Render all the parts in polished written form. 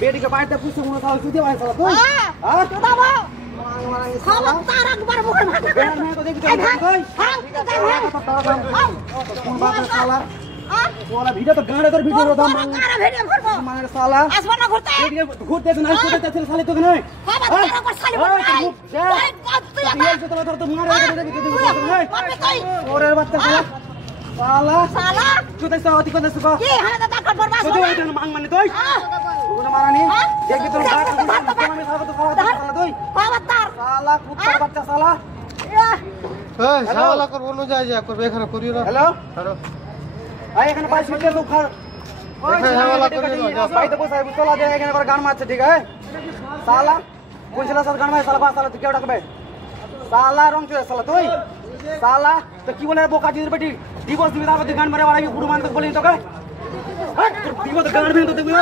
बेटी के बाहर पूछ मुना साल सुधे भाई साला तू हां तू दाबो साला तार अकबर मुख में मैं तो देख कोई बात साला वाला वीडियो तो गाने तर वीडियो रोदा मारा वीडियो करबो माने साला आसमान ना घुरते घुरते तो नहीं घुरते चल साले तो नहीं हां बात कर साले ये तो तो मारे नहीं और बच्चा साला साला तू तो साथी को दस को की हमें तो ताकत बर्बाद हो गई मांग माने तोय तू ना मारा नहीं देख भी तो में साला तो साला तोय बावतार साला कुत्ता बच्चा साला ए साला कर बोलो जाय जा कर बेखरा करियो ना हेलो हेलो আয় এখানে 5 মিনিটের লোক খার ওই ভাই তো বসাই চলা দে এখানে করে গান মারছে ঠিক আছে সালা কোন ছেলে সাল গান মারে সালা বাস সালা তুই কেউ ডাকবে সালা রং চলে সালা তুই সালা তো কি বলে বোকা জির বেটি ডিভোর্স দিবি তারপর গান মারে বাড়াবি গুরু মান তো বলি তোকে হট ডিভোর্স গান মেন তো দেখবি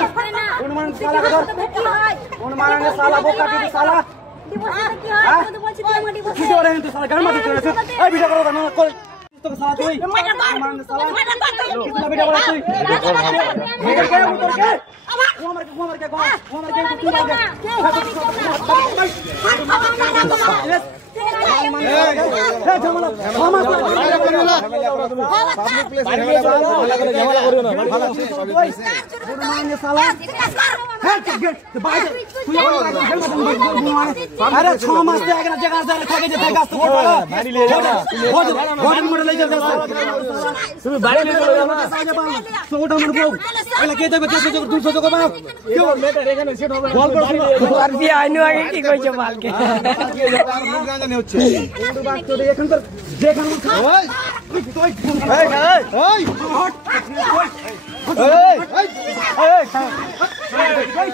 কোন মান সালা কর কোন মান সালা বোকা জির সালা ডিভোর্স কি হয় তো বলছি তুই আমার ডিভোর্স কি করে তুই সালা গান মারতে চলেছ এই ভিডিও করো না কই तो साला तू मान साला कितना बेटा बोला तू उतर के उतर के वो मर के तू मर के अरे 6 मास से आगे जगह जा रखा के जगह तो गाड़ी ले जा তুমি বাড়ি নিয়ে চলে যাও না সোটা মর বউ এলা কে দেবে 200 টাকা বাপ কেউ মেটা এখানে সেট হবে বল করছি আর বি আইনো আগে কি কইছো মালকে আর মুখ জানে হচ্ছে ওটা বাক তো এখানকার যেখান ওই তুই এই এই হট এই এই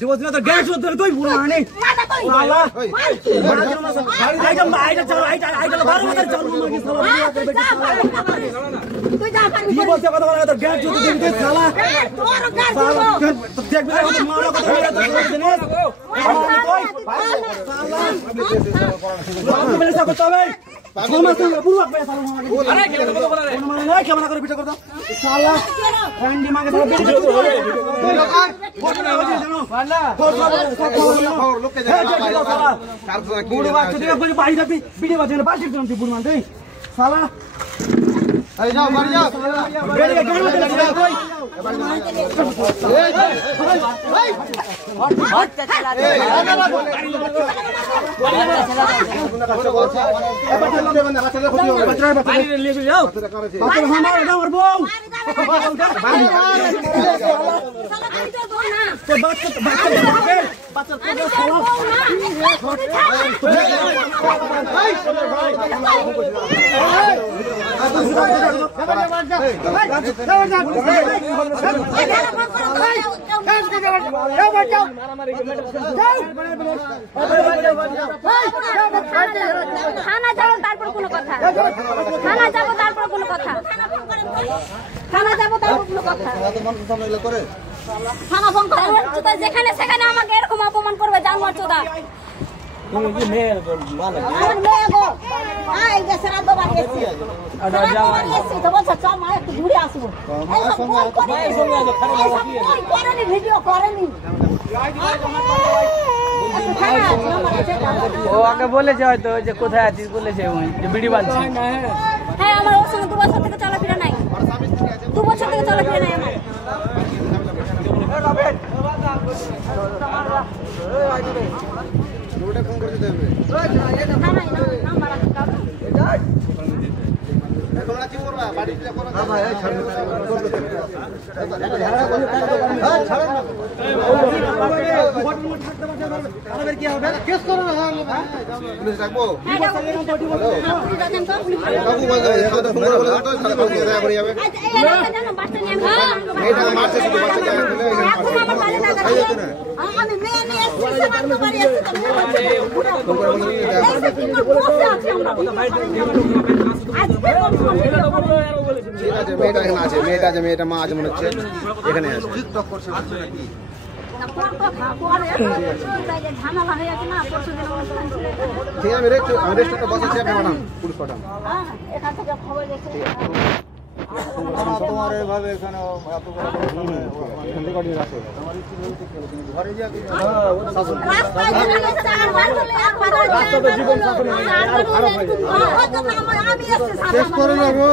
दिवस तो गैस होत रे तोय पुराने साला आइटम चलो आइटम 12 बजे चलो मगे साला तू जा कर दिवस से कत तो गैस होत दे साला तोर गैस हो तो देख बे मारो कत दिने साला मेरे साथ तो भाई समझ तू बुलवा पे साला अरे क्या बोला रे माने क्या मना कर बेटा कर दो साला फ्रेंड मांगे साला बेटा वाला और लोग के जा बुढ़ बात तो देखो कोई बाहर जाती वीडियो बात ने बाहर चलती बुढ़ मानते साला अरे जाओ मर जाओ बेटे गाड़ी में चला कोई हट चला पानी ले जाओ हमारा ना और बो तो बात खाना যাবো তারপর কোনো কথা খানা যাবো তারপর কোনো কথা খানা যাবো তারপর কোনো কথা খানা ফোন করে তো যেখানে সেখানে আমাকে এরকম অপমান করবে জানোয়ার চোদা ये मैं माला আমার মেয়ে গো আই গেছে রাত বাবা গেছে আডা যাও এসে তো বলছ চল মা একটু ঘুরে আসবো এই সব ফোন করে ভিডিও করেনি ও আগে বলেছে হয়তো যে কোথায় আছিস বলেছে ওই যে ভিডিও বানছি হ্যাঁ আমার ওর সঙ্গে 2 বছর থেকে চলাফেরা নাই 2 বছর থেকে চলাফেরা নাই আমার रोडे फोन कर देते हैं ना नाम बारा का তোমরা কি করবা বাড়ি কি করবা না ভাই ছাড় আরে কি হবে কেস করো না পুলিশ রাখবো বাবু বলে তো ফোন করে তো সারা বাবু দেখা করে যাবে এটা মারছে শুধু বাচ্চা যায় আমি মেয়ে নিয়ে এসেছি আমার তো বাড়ি এসেছি ঠিক আছে মেয়েটা এখানে আছে মেয়েটা মা আছে মনে হচ্ছে এখানে আছে ঠিক আছে আমি রেস্টুরেন্টে বসেছি আপনি পাঠান পুলিশ পাঠান তোমার এইভাবে এখানে এত বড় রেকর্ডিং আছে ঘরে যা শেষ করে নেবো